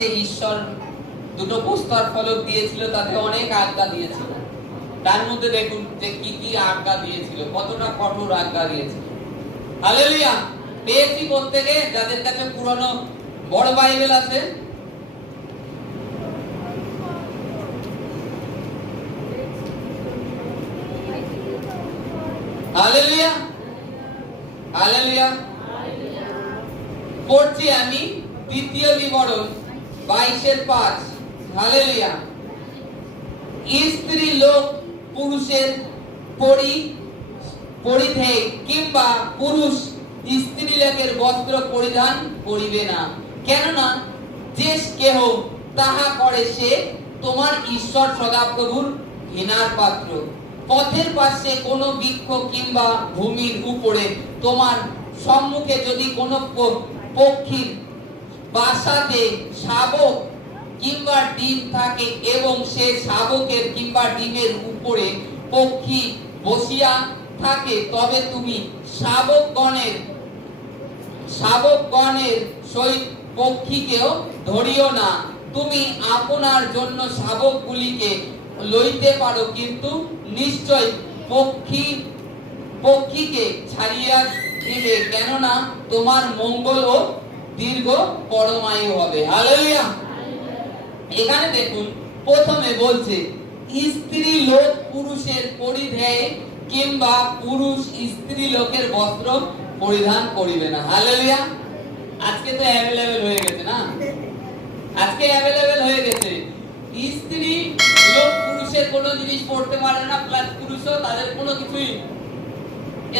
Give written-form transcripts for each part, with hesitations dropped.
ঈশ্বর দুটো প্রস্তার ফলক দিয়েছিল, তাতে অনেক আজ্ঞা দিয়েছিল। তার মধ্যে দেখুন যে কি কি আজ্ঞা দিয়েছিল, কতটা কঠোর আজ্ঞা দিয়েছিল। হালেলুয়া! পেয়েছি প্রত্যেকে, যাদের কাছে পুরনো বড় বাইবেল আছে। Hallelujah hallelujah. পড়ছি আমি দ্বিতীয় বিবরণ 22-5। হালেলুয়া। স্ত্রী লোক পুরুষের পরিধে কিংবা পুরুষ স্ত্রী লোকের বস্ত্র পরিধান করিবে না, কেননা যে কেহ তাহা করে সে তোমার ঈশ্বর সদাপ্রভুর ঘৃণার পাত্র। পথের পাশে কোনো বৃক্ষ কিংবা ভূমির উপরে তোমার সম্মুখে যদি কোনো পক্ষীর বাসাতে শাবক কিংবা ডিম থাকে এবং সে শাবকের কিংবা ডিমের উপরে পক্ষী বসিয়া থাকে, তবে তুমি শাবকগণের সহিত পক্ষীকেও ধরিও না। তুমি আপনার জন্য শাবকগুলিকে লইতে পারো, কিন্তু নিশ্চয় পক্ষীকে ছাড়িয়া দিবে, কেননা তোমার মঙ্গল ও দীর্ঘ পরমায়ু হবে। হালেলুয়া। এখানে দেখুন প্রথমে বলছে স্ত্রী লোক পুরুষের পরিধেয় কিংবা পুরুষ স্ত্রী লোকের বস্ত্র পরিধান করিবে না। হালেলুয়া। আজকে তো অ্যাভেলেবেল হয়ে গেছে না, আজকে অ্যাভেলেবেল হয়ে গেছে। স্ত্রী লোক পুরুষের কোনো জিনিস পড়তে পারে না, প্লাস পুরুষও তাদের কোনো কিছুই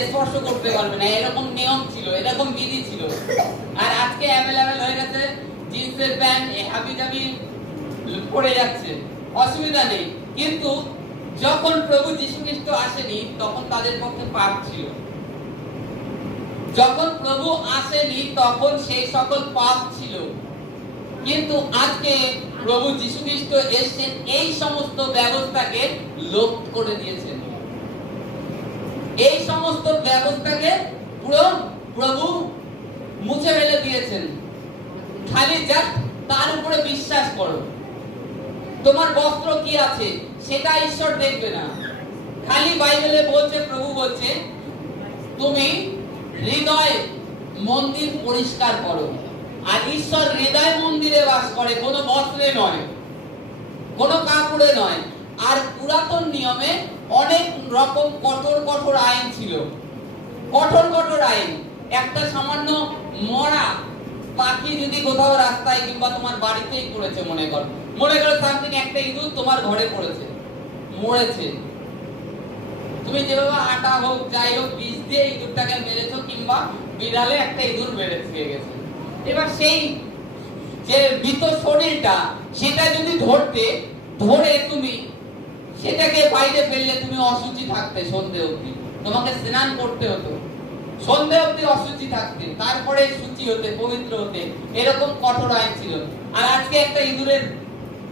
স্পর্শ করতে পারবে না, এরকম নিয়ম ছিল, এরকম বিধি ছিল। আর আজকে অ্যাভেলেবেল হয়ে গেছে, জিন্সের প্যান্ট হাবি জাবি পড়ে যাচ্ছে, অসুবিধা নেই। কিন্তু যখন প্রভু যীশু খ্রিস্ট আসেনি তখন তাদের পক্ষে পাপ ছিল। যখন প্রভু আসেনি তখন সেই সকল পাপ ছিল। কিন্তু আজকে প্রভু যীশু খ্রিস্ট এসেছেন, এই সমস্ত ব্যবস্থাকে লোপ করে দিয়েছেন। এই সমস্ত ব্যবস্থাকে পুরো প্রভু মুছে ফেলে দিয়েছেন। খালি জাস্ট তার উপরে বিশ্বাস করো। তোমার বস্ত্র কি আছে সেটা ঈশ্বর দেখবে না। খালি বাইবেলে বলছে, প্রভু বলছে তুমি হৃদয় মন্দির পরিষ্কার করো। আর ঈশ্বর হৃদয় মন্দিরে বাস করে, কোনো বস্ত্রে নয়, কোনো কাপড়ে নয়। আর পুরাতন নিয়মে অনেক রকম কঠোর কঠোর আইন ছিল, কঠোর কঠোর আইন। একটা সামান্য মরা পাখি যদি কোথাও রাস্তায় কিংবা তোমার বাড়িতেই পড়েছে, মনে করো সামথিং একটা ইঁদুর তোমার ঘরে পড়েছে, মরেছে, তুমি যেভাবে আটা হোক যাই হোক বিষ দিয়ে ইঁদুরটাকে মেরেছো, কিংবা বিড়ালে একটা ইঁদুর মেরে খেয়ে গেছে। এবার সেই যে মৃত শরীরটা, সেটা যদি ধরে তুমি সেটাকে বাইরে ফেললে তুমি অশুচি থাকতে সন্ধ্যে অবধি, তোমাকে স্নান করতে হতো, সন্ধ্যে অবধি অশুচি থাকতে, তারপরে শুচি হতে, পবিত্র হতে। এরকম কঠোর আইন ছিল। আর আজকে একটা ইঁদুরের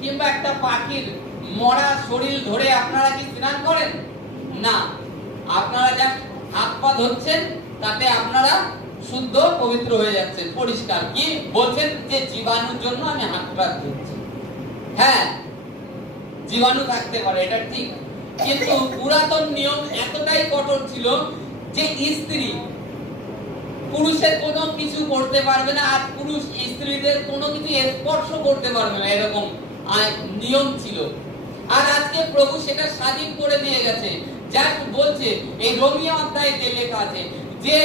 কিংবা একটা পাখির মরা শরীর ধরে আপনারা কি স্নান করেন? না, আপনারা যা হাত পা ধরছেন তাতে আপনারা শুদ্ধ পবিত্র হয়ে যাচ্ছেন, পরিষ্কার। কি বলছেন? যে জীবাণুর জন্য আমি হাত পা ধরছি। হ্যাঁ, জীবাণু থাকতে পারে, এটা ঠিক। কিন্তু পুরাতন নিয়ম এতটাই কঠোর ছিল যে স্ত্রী পুরুষের কোনো কিছু করতে পারবে না, আর পুরুষ স্ত্রীদের কোনো কিছু স্পর্শ করতে পারবে না, এরকম নিয়ম ছিল। আর আজকে প্রভু সেটা স্বাধীন করে দিয়ে গেছে। যা বলছে এই রোমিও অধ্যায়ে লেখা আছে যে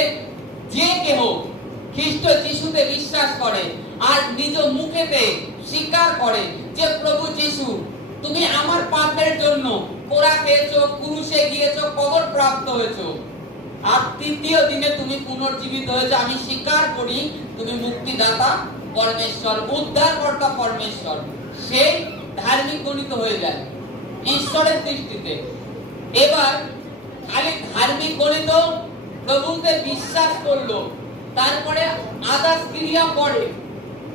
কেহ খ্রিস্ট যিশুতে বিশ্বাস করে আর নিজ মুখেতে স্বীকার করে যে প্রভু যিশু তুমি আমার পাপের জন্য পোড়া খেয়েছো, ক্রুশে গিয়েছো, কবর প্রাপ্ত হয়েছো, আর তৃতীয় দিনে তুমি পুনর্জীবিত হয়েছো, আমি স্বীকার করি তুমি মুক্তিদাতা পরমেশ্বর, উদ্ধারকর্তা পরমেশ্বর, সেই ধার্মিক গণিত হয়ে যায় ঈশ্বরের দৃষ্টিতে। এবার খালি ধার্মিক গণিত প্রভুতে বিশ্বাস করলো, তারপরে আদার্স ক্রিয়া করে,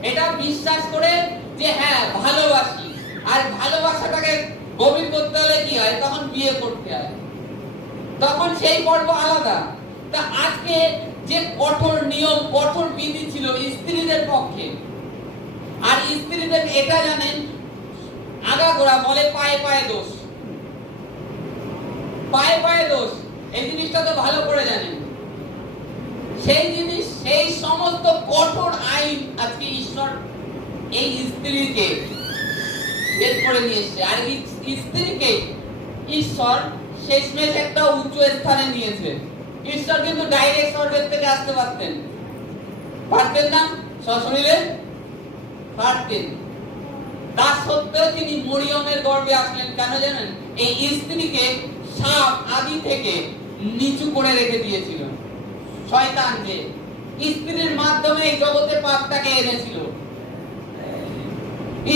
এটা বিশ্বাস করে যে হ্যাঁ ভালোবাসি। আর ভালোবাসাটাকে গভীর করতে হলে কি হয়? তখন বিয়ে করতে হয়, তখন সেই পর্ব আলাদা। তা আজকে যে কঠোর নিয়ম, কঠোর বিধি ছিল স্ত্রীদের পক্ষে, আর স্ত্রীদের এটা জানেন, আগাগোড়া বলে পায়ে পায়ে দোষ, পায়ে পায়ে দোষ, এই জিনিসটা তো ভালো করে জানেন। সেই জিনিস, সেই সমস্ত কঠোর আইন আজকে ঈশ্বর এই স্ত্রীকে বের করে নিয়ে এসেছে। আর স্ত্রীকে ঈশ্বর শেষমেশ একটা উচ্চ স্থানে নিয়েছে। ঈশ্বর কিন্তু ডাইরেক্ট স্বর্গের থেকে আসতে পারতেন, পারতেন না? সশরীরে পারতেন। তা সত্ত্বেও তিনি মরিয়মের গর্ভে আসলেন। কেন জানেন? এই স্ত্রীকে সাপ আদি থেকে নিচু করে রেখে দিয়েছিল শয়তান, যে স্ত্রীর মাধ্যমে এই জগতে পাপটাকে এনেছিল।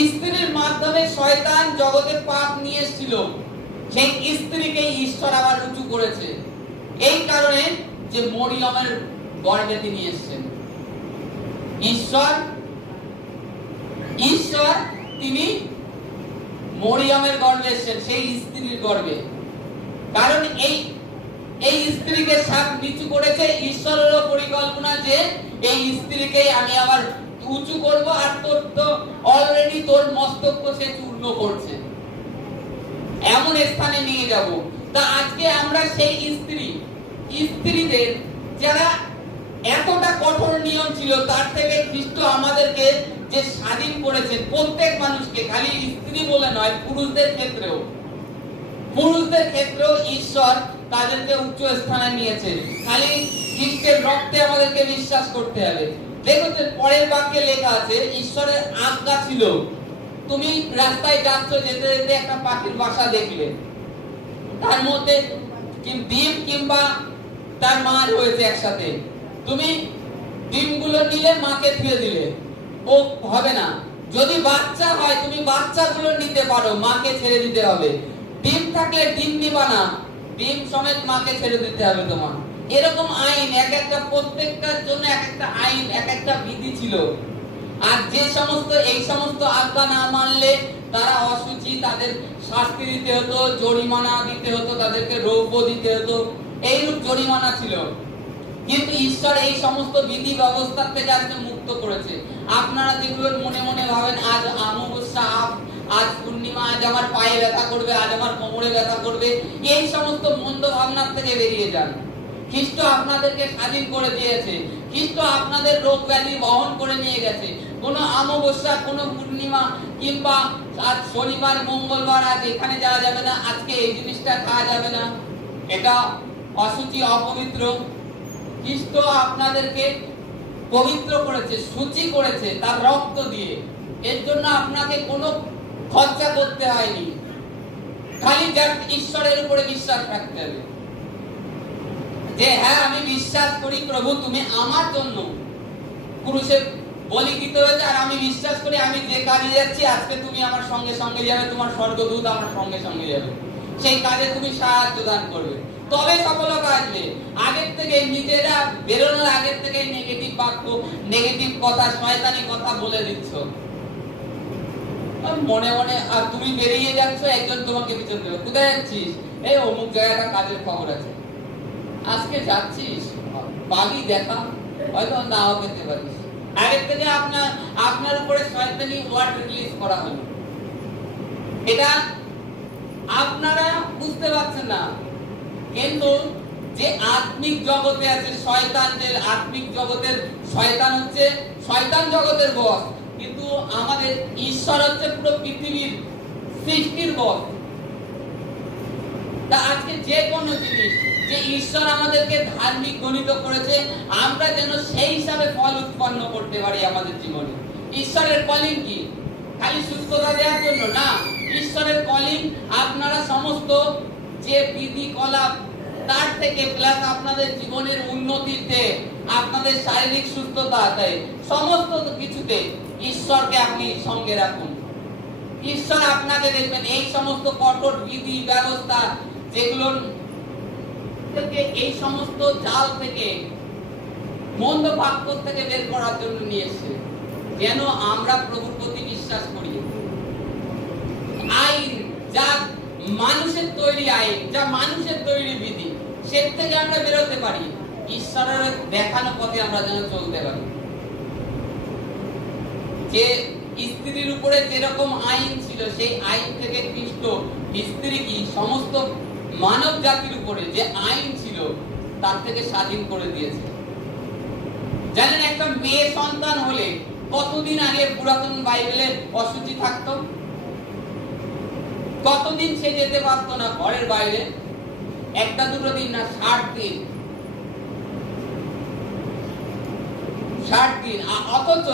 স্ত্রীর মাধ্যমে শয়তান জগতে পাপ নিয়ে এসেছিল, সেই স্ত্রীকে ঈশ্বর আবার উঁচু করেছে এই কারণে যে মরিয়মের গর্ভে তিনি এসেছেন। ঈশ্বর তিনি মরিয়মের গর্ভে এসেছেন, সেই স্ত্রীর গর্ভে। কারণ এই স্ত্রীকে সাপ নিচু করেছে। ঈশ্বরেরও পরিকল্পনা যে এই স্ত্রীকে আমি আবার উঁচু করব, আর তোর তো অলরেডি তোর মস্তক সে চূর্ণ করছে, এমন স্থানে নিয়ে যাব। তা আজকে আমরা সেই স্ত্রীদের যারা এতটা কঠোর নিয়ম ছিল, তার থেকে খ্রিস্ট আমাদেরকে যে স্বাধীন করেছেন, প্রত্যেক মানুষকে, খালি স্ত্রী বলে নয়, পুরুষদের ক্ষেত্রেও ঈশ্বর তাদেরকে উচ্চ স্থানে নিয়েছে। খালি খ্রিস্টের রক্তে আমাদেরকে বিশ্বাস করতে হবে। দেখো যে পরের বাক্যে লেখা আছে, ঈশ্বরের আজ্ঞা ছিল, তুমি রাস্তায় যাচ্ছ, যেতে যেতে একটা পাখির বাসা দেখলে, তার মধ্যে ডিম কিংবা তার মা রয়েছে একসাথে, তুমি ডিমগুলো নিলে মাকে ধুয়ে দিলে, ও হবে না। যদি বাচ্চা হয় তুমি বাচ্চাগুলো নিতে পারো, মাকে ছেড়ে দিতে হবে। ডিম থাকলে ডিম নিবা না, ডিম সমেত মাকে ছেড়ে দিতে হবে তোমার। এরকম আইন এক একটা, প্রত্যেকটার জন্য এক একটা আইন, এক একটা বিধি ছিল। আর যে সমস্ত এই সমস্ত আজ্ঞা না মানলে তারা অশুচি, তাদের শাস্তি দিতে হতো, জরিমানা দিতে হতো, তাদেরকে রৌপ্য দিতে হতো, এইরূপ জরিমানা ছিল। কিন্তু ঈশ্বর এই সমস্ত বিধি ব্যবস্থা থেকে আজকে মুক্ত করেছে। আপনারা দেখবেন মনে মনে ভাবেন আজ অমাবস্যা, আজ পূর্ণিমা, আজ আমার পায়ে ব্যথা করবে, আজ আমার কোমরে ব্যথা করবে, এই সমস্ত মন্দ ভাবনার থেকে বেরিয়ে যান। খ্রিস্ট আপনাদেরকে স্বাধীন করে দিয়েছে। খ্রিস্ট আপনাদের রোগ ব্যাধি বহন করে নিয়ে গেছে। কোনো অমাবস্যা, কোনো পূর্ণিমা কিংবা আজ শনিবার, মঙ্গলবার, আজ এখানে যাওয়া যাবে না, আজকে এই জিনিসটা খাওয়া যাবে না, এটা অশুচি, অপবিত্র। খ্রিস্ট আপনাদেরকে পবিত্র করেছে, সূচি করেছে তার রক্ত দিয়ে। এর জন্য আপনাকে কোনো খরচা করতে হয়নি, খালি জাস্ট ঈশ্বরের উপরে বিশ্বাস রাখতে হবে যে হ্যাঁ আমি বিশ্বাস করি প্রভু তুমি আমার জন্য ক্রুশে বলি দিতে হয়েছে, আর আমি বিশ্বাস করি আমি যে কাজে যাচ্ছি আজকে তুমি আমার সঙ্গে সঙ্গে যাবে, তোমার স্বর্গদূত আমার সঙ্গে সঙ্গে যাবে, সেই কাজে তুমি সাহায্য দান করবে, তবে সফলতা আসবে। আগের থেকে নিজেরা বেরোনোর আগের থেকে নেগেটিভ বাক্য, নেগেটিভ কথা, শয়তানি কথা বলে দিচ্ছ মনে মনে, আর তুমি বেরিয়ে যাচ্ছ, একজন তোমাকে পিছন দেবে, কোথায় যাচ্ছিস? এই অমুক জায়গাটা কাজের খবর আছে, আজকে যাচ্ছিস, পাবি দেখা, হয়তো নাও পেতে পারিস। আগের থেকে আপনার উপরে শয়তানি ওয়ার্ড রিলিজ করা হলো। এটা আপনারা বুঝতে পারছেন না, কিন্তু যে আত্মিক জগতে আছে শয়তান, যে আত্মিক জগতের শয়তান হচ্ছে শয়তান জগতের বস, কিন্তু আমাদের ঈশ্বর হচ্ছে পুরো পৃথিবীর সৃষ্টির বস। তা আজকে যে কোনো জিনিস যে ঈশ্বর আমাদেরকে ধার্মিক গণিত করেছে, আমরা যেন সেই হিসাবে ফল উৎপন্ন করতে পারি আমাদের জীবনে। ঈশ্বরের কলিং কি খালি সুস্থতা দেওয়ার জন্য না, ঈশ্বরের কলিং আপনারা সমস্ত যে বিধি কলাপ তার থেকে প্লাস আপনাদের জীবনের উন্নতিতে, আপনাদের শারীরিক সুস্থতাতে, সমস্ত কিছুতে ঈশ্বরকে আপনি সঙ্গে রাখুন। ঈশ্বর আপনাকে দেখবেন এই সমস্ত কঠোর বিধি ব্যবস্থা যেগুলো থেকে, এই সমস্ত জাল থেকে, মন্দ বাক্য থেকে বের করার জন্য নিয়ে এসেছে, যেন আমরা প্রভুর প্রতি বিশ্বাস করি। আইন যা মানুষের তৈরি আইন, যা মানুষের তৈরি বিধি, সে থেকে আমরা বেরোতে পারি, ঈশ্বরের দেখানো পথে আমরা যেন চলতে পারি। যে স্ত্রীর উপরে যেরকম আইন ছিল সেই আইন থেকে খ্রিস্ট স্ত্রী কি সমস্ত মানব জাতির উপরে যে আইন ছিল তার থেকে স্বাধীন করে দিয়েছে। জানেন একটা মেয়ে সন্তান হলে কতদিন আগে পুরাতন বাইবেলে অশুচি থাকতো? কতদিন সে যেতে পারতো না ঘরের বাইরে? একটা দুটো দিন না, 60 দিন। 60 দিন। অথচ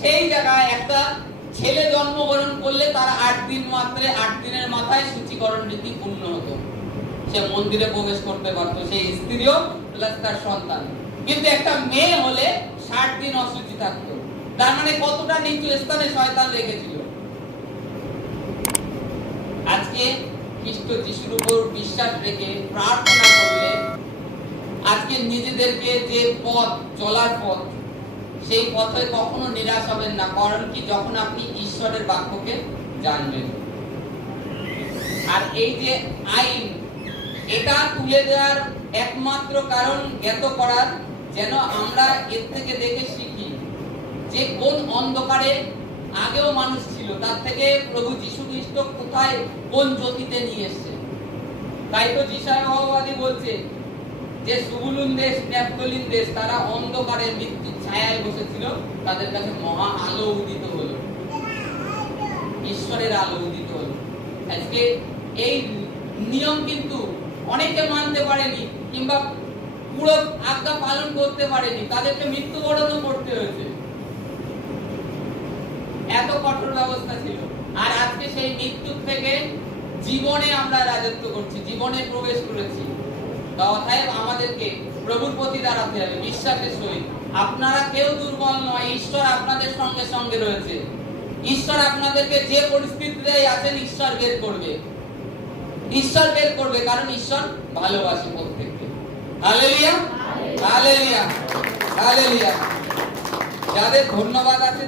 সেই জায়গায় একটা ছেলে জন্মগ্রহণ করলে তার 8 দিন মাত্র, 8 দিনের মাথায় সূচিকরণ রীতি পূর্ণ হতো, সে মন্দিরে প্রবেশ করতে পারতো, সেই স্ত্রীও প্লাস তার সন্তান। কিন্তু একটা মেয়ে হলে 60 দিন অশুচি থাকতো। তার মানে কতটা নিচু স্থানে শয়তান রেখেছিল। আজকে খ্রিস্ট যিশুর উপর বিশ্বাস রেখে প্রার্থনা করলে আজকে নিজেদেরকে যে পথ চলার পথ, সেই পথে কখনো নিরাশ হবেন না। কারণ কি, যখন আপনি ঈশ্বরের বাক্যকে জানবেন। আর এই যে আইন, এটা তুলে দেওয়ার একমাত্র কারণ জ্ঞাত করার, যেন আমরা এর থেকে দেখে শিখি যে কোন অন্ধকারে আগেও মানুষ ছিল, তার থেকে প্রভু যীশু খ্রিস্ট কোথায় কোন জ্যোতিতে নিয়ে এসেছে। তাই তো যিশায়া ভগবাদী বলছে যে সুবুলুন দেশ, নেফতলিন দেশ, তারা অন্ধকারে মৃত্যুর ছায়ায় বসেছিল, তাদের কাছে মহা আলো উদিত হলো, ঈশ্বরের আলো উদিত হলো। আজকে এই নিয়ম কিন্তু অনেকে মানতে পারেনি কিংবা পুরো আজ্ঞা পালন করতে পারেনি, তাদেরকে মৃত্যুবরণও করতে হয়েছে। এত কঠোর ব্যবস্থা ছিল। আর আজকে সেই মৃত্যু থেকে জীবনে আমরা রাজত্ব করছি, জীবনে প্রবেশ করেছি। অতএব আমাদেরকে প্রভুর প্রতি দাঁড়াতে হবে বিশ্বাসের সহিত। আপনারা কেউ দুর্বল নয়, ঈশ্বর আপনাদের সঙ্গে সঙ্গে রয়েছে। ঈশ্বর আপনাদেরকে যে পরিস্থিতিতে আছেন, ঈশ্বর বের করবে, ঈশ্বর বের করবে, কারণ ঈশ্বর ভালোবাসে প্রত্যেককে। Hallelujah, hallelujah, hallelujah. যাদের ধন্যবাদ আছে।